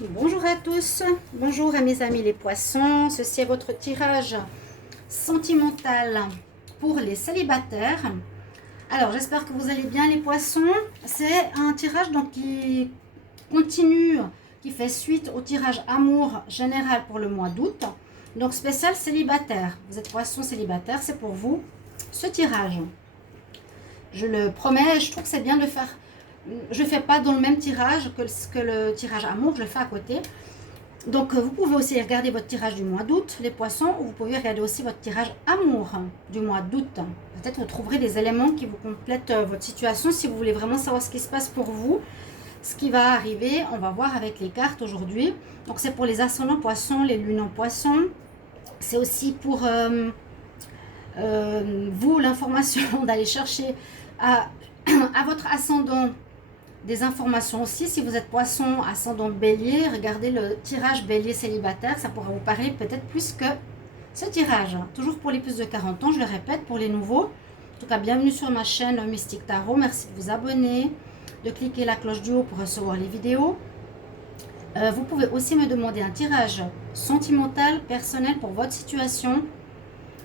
Bonjour à tous, bonjour à mes amis les poissons, ceci est votre tirage sentimental pour les célibataires. Alors j'espère que vous allez bien les poissons, c'est un tirage donc qui continue, qui fait suite au tirage amour général pour le mois d'août, donc spécial célibataire. Vous êtes poisson célibataire, c'est pour vous ce tirage. Je le promets, je trouve que c'est bien de faire. Je ne fais pas dans le même tirage que le tirage amour, je le fais à côté. Donc vous pouvez aussi regarder votre tirage du mois d'août, les poissons, ou vous pouvez regarder aussi votre tirage amour du mois d'août. Peut-être vous trouverez des éléments qui vous complètent votre situation si vous voulez vraiment savoir ce qui se passe pour vous. Ce qui va arriver, on va voir avec les cartes aujourd'hui. Donc c'est pour les ascendants poissons, les lunes en poissons. C'est aussi pour vous l'information d'aller chercher à votre ascendant des informations aussi. Si vous êtes poisson, ascendant bélier, regardez le tirage bélier célibataire, ça pourra vous parler peut-être plus que ce tirage. Toujours pour les plus de 40 ans, je le répète, pour les nouveaux. En tout cas, bienvenue sur ma chaîne Mystique Tarot. Merci de vous abonner, de cliquer la cloche du haut pour recevoir les vidéos. Vous pouvez aussi me demander un tirage sentimental, personnel pour votre situation.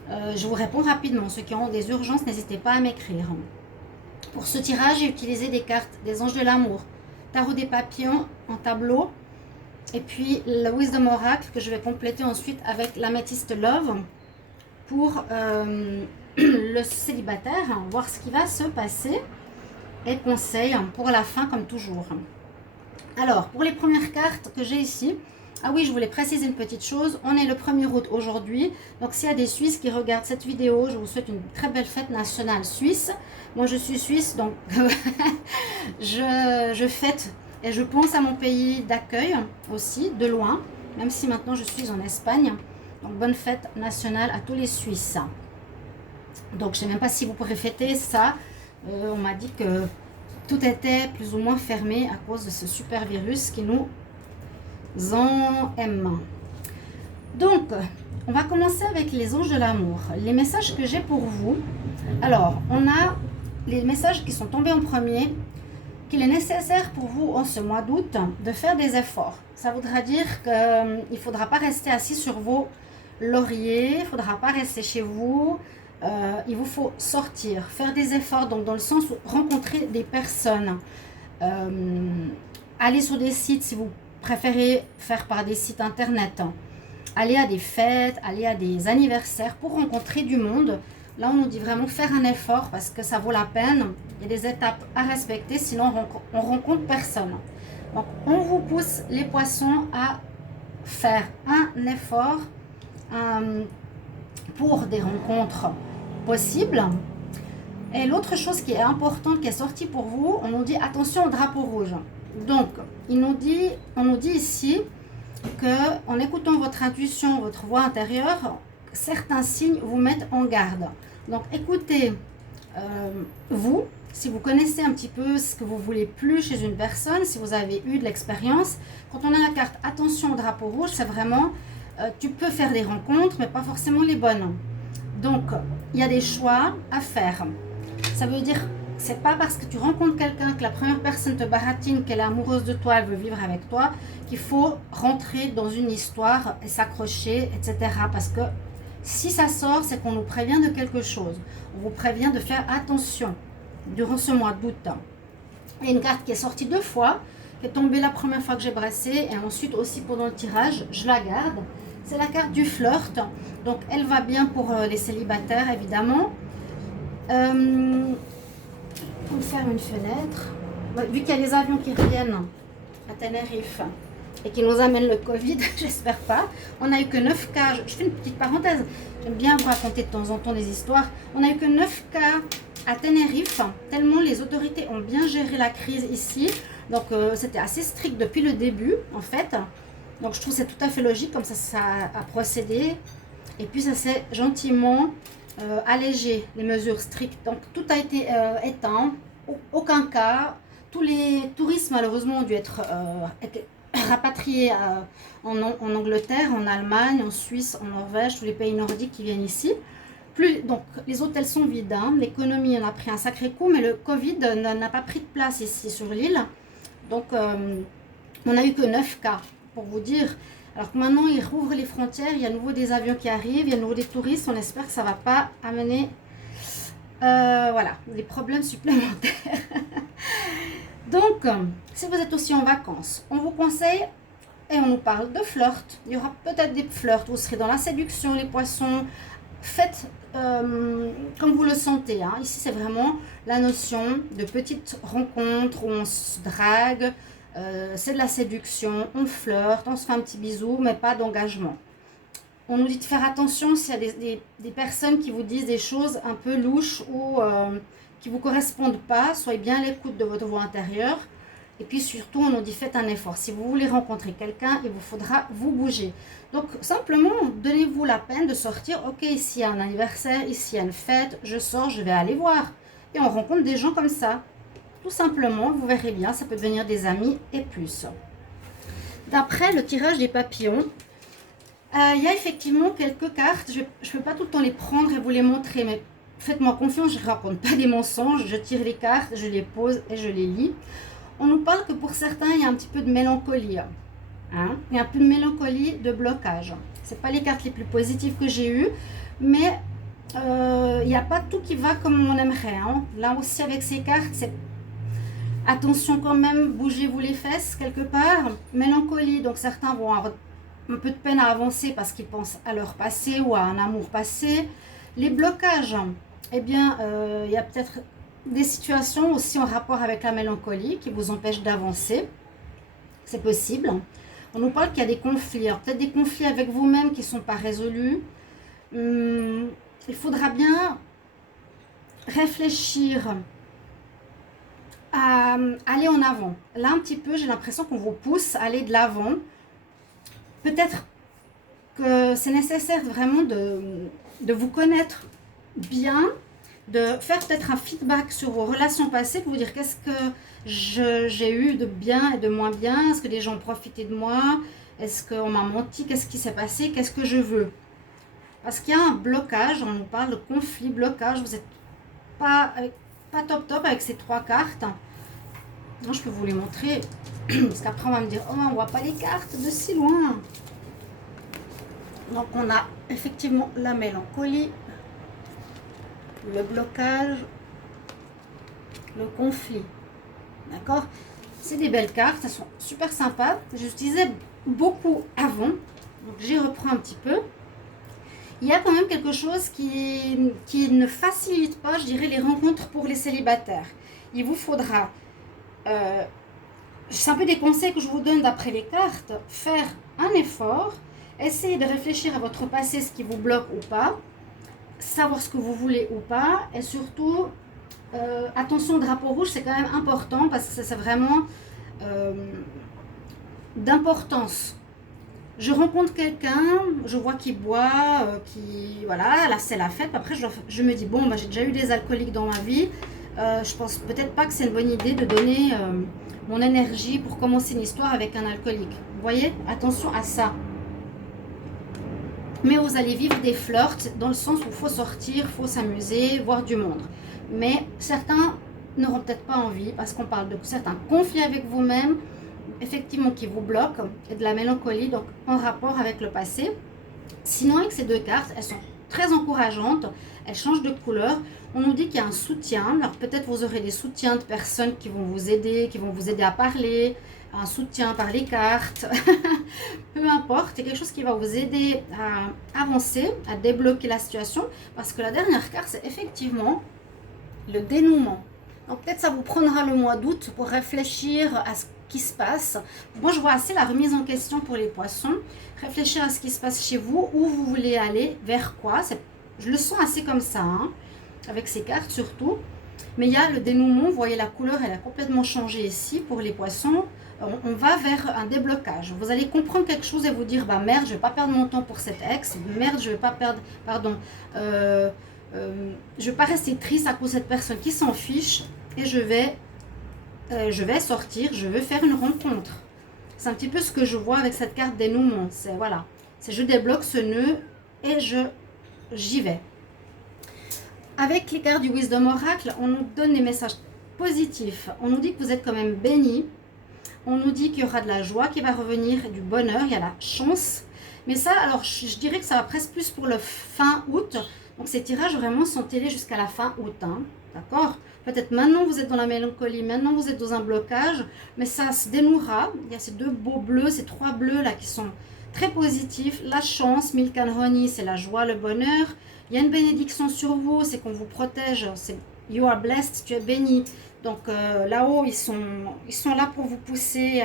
Je vous réponds rapidement. Ceux qui ont des urgences, n'hésitez pas à m'écrire. Pour ce tirage, j'ai utilisé des cartes des anges de l'amour, tarot des papillons en tableau, et puis le Wisdom Oracle que je vais compléter ensuite avec l'améthyste Love pour le célibataire, voir ce qui va se passer, et conseils pour la fin comme toujours. Alors, pour les premières cartes que j'ai ici, ah oui, je voulais préciser une petite chose. On est le 1er août aujourd'hui. Donc, s'il y a des Suisses qui regardent cette vidéo, je vous souhaite une très belle fête nationale suisse. Moi, je suis suisse, donc je fête et je pense à mon pays d'accueil aussi, de loin, même si maintenant je suis en Espagne. Donc, bonne fête nationale à tous les Suisses. Donc, je ne sais même pas si vous pourrez fêter ça. On m'a dit que tout était plus ou moins fermé à cause de ce super virus qui nous en aime. Donc, on va commencer avec les anges de l'amour. Les messages que j'ai pour vous. Alors, on a les messages qui sont tombés en premier, qu'il est nécessaire pour vous en ce mois d'août de faire des efforts. Ça voudra dire qu'il ne faudra pas rester assis sur vos lauriers, il ne faudra pas rester chez vous. Il vous faut sortir, faire des efforts, donc dans le sens où rencontrer des personnes, aller sur des sites si vous préférez faire par des sites internet, aller à des fêtes, aller à des anniversaires pour rencontrer du monde. Là, on nous dit vraiment faire un effort parce que ça vaut la peine. Il y a des étapes à respecter, sinon on rencontre personne. Donc, on vous pousse les poissons à faire un effort pour des rencontres possibles. Et l'autre chose qui est importante, qui est sortie pour vous, on nous dit attention au drapeau rouge. Donc, on nous dit ici qu'en écoutant votre intuition, votre voix intérieure, certains signes vous mettent en garde. Donc, écoutez, vous, si vous connaissez un petit peu ce que vous voulez plus chez une personne, si vous avez eu de l'expérience, quand on a la carte attention au drapeau rouge, c'est vraiment, tu peux faire des rencontres, mais pas forcément les bonnes. Donc, il y a des choix à faire. Ça veut dire, c'est pas parce que tu rencontres quelqu'un, que la première personne te baratine, qu'elle est amoureuse de toi, elle veut vivre avec toi, qu'il faut rentrer dans une histoire et s'accrocher, etc. Parce que si ça sort, c'est qu'on nous prévient de quelque chose. On vous prévient de faire attention durant ce mois d'août. Il y a une carte qui est sortie 2 fois, qui est tombée la première fois que j'ai brassé, et ensuite aussi pendant le tirage, je la garde. C'est la carte du flirt, donc elle va bien pour les célibataires évidemment. Pour faire une fenêtre, vu qu'il y a les avions qui reviennent à Tenerife et qui nous amènent le Covid, j'espère pas. On n'a eu que 9 cas, je fais une petite parenthèse, j'aime bien vous raconter de temps en temps des histoires. On n'a eu que 9 cas à Tenerife, tellement les autorités ont bien géré la crise ici. Donc c'était assez strict depuis le début en fait. Donc je trouve que c'est tout à fait logique, comme ça a procédé. Et puis ça s'est gentiment allégé, les mesures strictes. Donc tout a été éteint, aucun cas. Tous les touristes malheureusement ont dû être rapatriés en Angleterre, en Allemagne, en Suisse, en Norvège, tous les pays nordiques qui viennent ici. Donc les hôtels sont vides, hein. L'économie en a pris un sacré coup, mais le Covid n'a pas pris de place ici sur l'île. Donc on n'a eu que 9 cas. pour vous dire. Alors que maintenant, ils rouvrent les frontières, il y a à nouveau des avions qui arrivent, il y a à nouveau des touristes. On espère que ça ne va pas amener voilà, des problèmes supplémentaires. Donc, si vous êtes aussi en vacances, on vous conseille, et on nous parle de flirt. Il y aura peut-être des flirts, vous serez dans la séduction, les poissons. Faites comme vous le sentez. Hein. Ici, c'est vraiment la notion de petite rencontre où on se drague. C'est de la séduction, on flirte, on se fait un petit bisou, mais pas d'engagement. On nous dit de faire attention s'il y a des personnes qui vous disent des choses un peu louches ou qui ne vous correspondent pas. Soyez bien à l'écoute de votre voix intérieure. Et puis surtout, on nous dit faites un effort. Si vous voulez rencontrer quelqu'un, il vous faudra vous bouger. Donc simplement, donnez-vous la peine de sortir. Ok, ici il y a un anniversaire, ici il y a une fête, je sors, je vais aller voir. Et on rencontre des gens comme ça. Tout simplement, vous verrez bien, ça peut devenir des amis et plus. D'après le tirage des papillons, il y a effectivement quelques cartes. Je ne peux pas tout le temps les prendre et vous les montrer, mais faites-moi confiance, je ne raconte pas des mensonges. Je tire les cartes, je les pose et je les lis. On nous parle que pour certains, il y a un petit peu de mélancolie. Hein? Il y a un peu de mélancolie, de blocage. Ce n'est pas les cartes les plus positives que j'ai eues, mais il n'y a pas tout qui va comme on aimerait. Hein? Là aussi, avec ces cartes, c'est attention quand même, bougez-vous les fesses quelque part. Mélancolie, donc certains vont avoir un peu de peine à avancer parce qu'ils pensent à leur passé ou à un amour passé. Les blocages, eh bien, il y a peut-être des situations aussi en rapport avec la mélancolie qui vous empêchent d'avancer. C'est possible. On nous parle qu'il y a des conflits. Peut-être des conflits avec vous-même qui ne sont pas résolus. Il faudra bien réfléchir à aller en avant. Là, un petit peu, j'ai l'impression qu'on vous pousse à aller de l'avant. Peut-être que c'est nécessaire vraiment de vous connaître bien, de faire peut-être un feedback sur vos relations passées pour vous dire qu'est-ce que j'ai eu de bien et de moins bien, est-ce que les gens ont profité de moi, est-ce qu'on m'a menti, qu'est-ce qui s'est passé, qu'est-ce que je veux. Parce qu'il y a un blocage, on nous parle de conflit, blocage, vous n'êtes pas top avec ces trois cartes. Non, je peux vous les montrer, parce qu'après on va me dire, oh on ne voit pas les cartes de si loin. Donc on a effectivement la mélancolie, le blocage, le conflit. D'accord? C'est des belles cartes, elles sont super sympas. J'utilisais beaucoup avant, donc j'y reprends un petit peu. Il y a quand même quelque chose qui ne facilite pas, je dirais, les rencontres pour les célibataires. Il vous faudra, c'est un peu des conseils que je vous donne d'après les cartes, faire un effort, essayer de réfléchir à votre passé, ce qui vous bloque ou pas, savoir ce que vous voulez ou pas, et surtout, attention, drapeau rouge, c'est quand même important parce que c'est vraiment d'importance. Je rencontre quelqu'un, je vois qu'il boit, voilà, là c'est la fête. Après, je me dis, bon, bah, j'ai déjà eu des alcooliques dans ma vie. Je pense peut-être pas que c'est une bonne idée de donner mon énergie pour commencer une histoire avec un alcoolique. Vous voyez, attention à ça. Mais vous allez vivre des flirts dans le sens où il faut sortir, il faut s'amuser, voir du monde. Mais certains n'auront peut-être pas envie parce qu'on parle de certains conflits avec vous-même, effectivement qui vous bloquent, et de la mélancolie, donc en rapport avec le passé. Sinon, avec ces deux cartes, elles sont très encourageantes, elles changent de couleur. On nous dit qu'il y a un soutien. Alors peut-être vous aurez des soutiens de personnes qui vont vous aider à parler, un soutien par les cartes, peu importe, c'est quelque chose qui va vous aider à avancer, à débloquer la situation, parce que la dernière carte, c'est effectivement le dénouement. Donc peut-être ça vous prendra le mois d'août pour réfléchir à ce qui se passe. Moi, je vois assez la remise en question pour les poissons, réfléchir à ce qui se passe chez vous, où vous voulez aller, vers quoi. Je le sens assez comme ça, hein, avec ces cartes surtout. Mais il y a le dénouement, vous voyez la couleur, elle a complètement changé ici pour les poissons. On va vers un déblocage. Vous allez comprendre quelque chose et vous dire, bah merde, je vais pas perdre mon temps pour cet ex, merde, je vais pas perdre, pardon, je vais pas rester triste à cause de cette personne qui s'en fiche et je vais sortir, je vais faire une rencontre. C'est un petit peu ce que je vois avec cette carte dénouement. C'est voilà, c'est je débloque ce nœud et j'y vais. Avec les cartes du Wisdom Oracle, on nous donne des messages positifs. On nous dit que vous êtes quand même béni. On nous dit qu'il y aura de la joie qui va revenir, et du bonheur, il y a la chance. Mais ça, alors je dirais que ça va presque plus pour le fin août. Donc ces tirages vraiment sont télés jusqu'à la fin août. Hein, d'accord? Peut-être maintenant vous êtes dans la mélancolie, maintenant vous êtes dans un blocage, mais ça se dénouera. Il y a ces deux beaux bleus, ces trois bleus là qui sont très positifs. La chance, Milk and Honey, c'est la joie, le bonheur. Il y a une bénédiction sur vous, c'est qu'on vous protège. C'est You are blessed, tu es béni. Donc là-haut, ils sont là pour vous pousser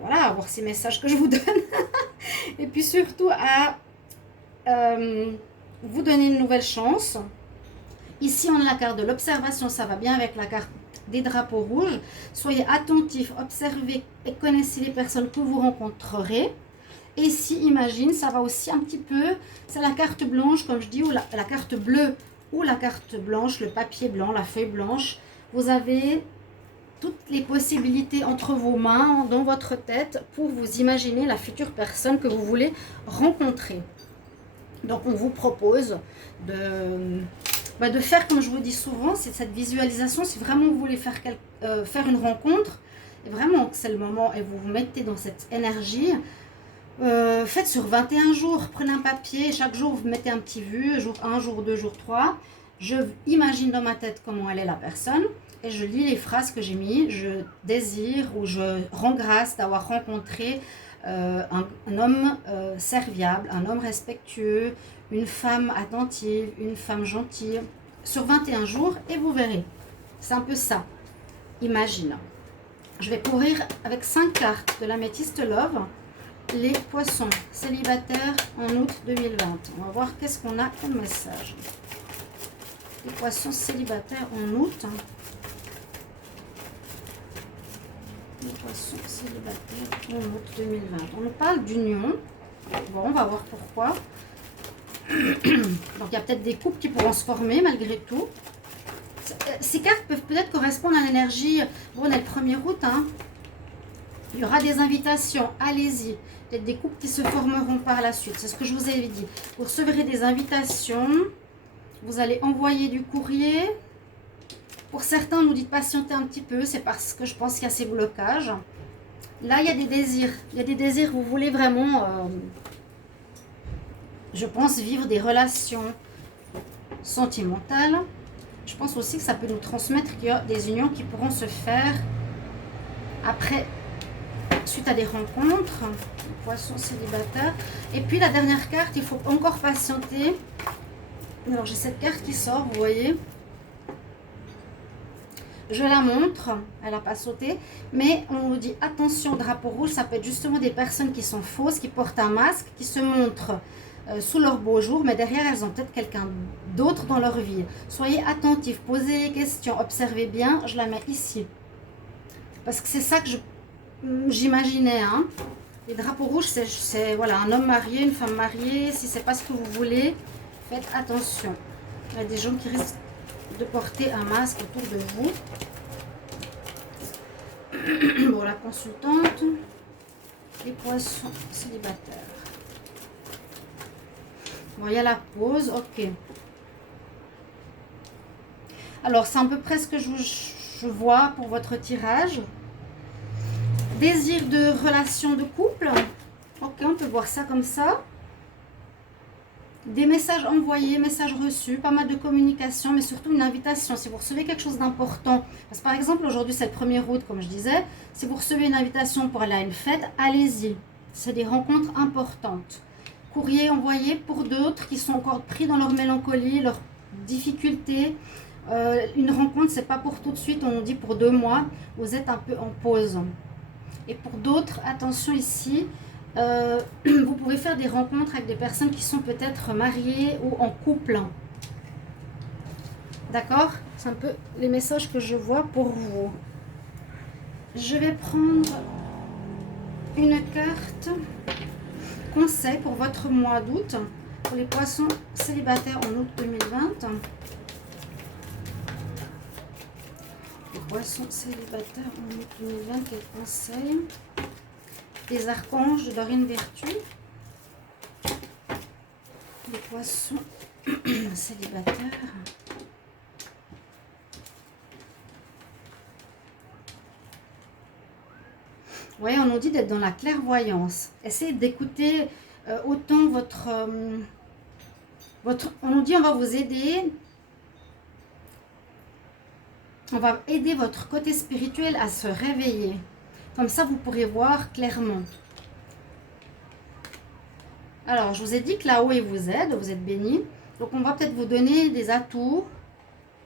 voilà, à avoir ces messages que je vous donne. Et puis surtout à vous donner une nouvelle chance. Ici, on a la carte de l'observation, ça va bien avec la carte des drapeaux rouges. Soyez attentifs, observez et connaissez les personnes que vous rencontrerez. Et ici, imagine, ça va aussi un petit peu, c'est la carte blanche, comme je dis, ou la carte bleue, ou la carte blanche, le papier blanc, la feuille blanche. Vous avez toutes les possibilités entre vos mains, dans votre tête, pour vous imaginer la future personne que vous voulez rencontrer. Donc, on vous propose de faire, comme je vous dis souvent, c'est cette visualisation. Si vraiment vous voulez faire une rencontre, et vraiment c'est le moment, et vous vous mettez dans cette énergie, faites sur 21 jours, prenez un papier, chaque jour vous mettez un petit vu, jour 1, jour 2, jour 3. Je imagine dans ma tête comment elle est la personne, et je lis les phrases que j'ai mis. Je désire ou je rends grâce d'avoir rencontré un homme serviable, un homme respectueux, une femme attentive, une femme gentille, sur 21 jours, et vous verrez. C'est un peu ça. Imagine. Je vais courir avec 5 cartes de l'améthyste Love, les poissons célibataires en août 2020. On va voir qu'est-ce qu'on a comme message. Les poissons célibataires en août. Les poissons célibataires en août 2020. On nous parle d'union. Bon, on va voir pourquoi. Donc il y a peut-être des couples qui pourront se former malgré tout. Ces cartes peuvent peut-être correspondre à l'énergie. Bon, on est le 1er août. Hein. Il y aura des invitations. Allez-y. Peut-être des couples qui se formeront par la suite. C'est ce que je vous avais dit. Vous recevrez des invitations. Vous allez envoyer du courrier. Pour certains, nous dites patienter un petit peu. C'est parce que je pense qu'il y a ces blocages. Là, il y a des désirs. Il y a des désirs. Vous voulez vraiment... je pense vivre des relations sentimentales. Je pense aussi que ça peut nous transmettre qu'il y a des unions qui pourront se faire après, suite à des rencontres. Poisson célibataire. Et puis la dernière carte, il faut encore patienter. Alors j'ai cette carte qui sort, vous voyez. Je la montre, elle n'a pas sauté, mais on nous dit attention, drapeau rouge, ça peut être justement des personnes qui sont fausses, qui portent un masque, qui se montrent sous leur beau jour, mais derrière elles ont peut-être quelqu'un d'autre dans leur vie. Soyez attentifs, posez les questions, observez bien. Je la mets ici parce que c'est ça que j'imaginais. Hein. Les drapeaux rouges, c'est voilà, un homme marié, une femme mariée. Si c'est pas ce que vous voulez, faites attention. Il y a des gens qui risquent de porter un masque autour de vous. Pour la consultante, les poissons célibataires. Bon, il y a la pause, ok. Alors, c'est à peu près ce que je vois pour votre tirage. Désir de relation de couple. Ok, on peut voir ça comme ça. Des messages envoyés, messages reçus, pas mal de communication, mais surtout une invitation. Si vous recevez quelque chose d'important, parce que par exemple, aujourd'hui, c'est le 1er août, comme je disais. Si vous recevez une invitation pour aller à une fête, allez-y. C'est des rencontres importantes. Courrier envoyé pour d'autres qui sont encore pris dans leur mélancolie, leurs difficultés. Une rencontre, c'est pas pour tout de suite, on nous dit pour 2 mois, vous êtes un peu en pause. Et pour d'autres, attention ici, vous pouvez faire des rencontres avec des personnes qui sont peut-être mariées ou en couple. D'accord? C'est un peu les messages que je vois pour vous. Je vais prendre une carte conseil pour votre mois d'août, pour les poissons célibataires en août 2020. Les poissons célibataires en août 2020, quel conseil? Des archanges de Dorine Vertu. Les poissons célibataires. Vous voyez, on nous dit d'être dans la clairvoyance. Essayez d'écouter autant on nous dit on va vous aider. On va aider votre côté spirituel à se réveiller. Comme ça, vous pourrez voir clairement. Alors, je vous ai dit que là-haut, il vous aide, vous êtes bénis. Donc, on va peut-être vous donner des atouts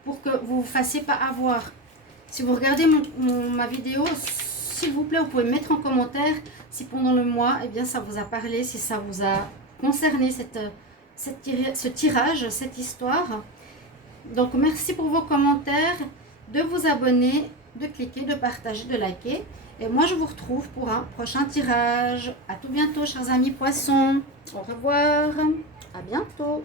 pour que vous ne vous fassiez pas avoir. Si vous regardez ma vidéo, s'il vous plaît, vous pouvez mettre en commentaire si pendant le mois, eh bien, ça vous a parlé, si ça vous a concerné ce tirage, cette histoire. Donc, merci pour vos commentaires, de vous abonner, de cliquer, de partager, de liker. Et moi, je vous retrouve pour un prochain tirage. À tout bientôt, chers amis poissons. Au revoir. À bientôt.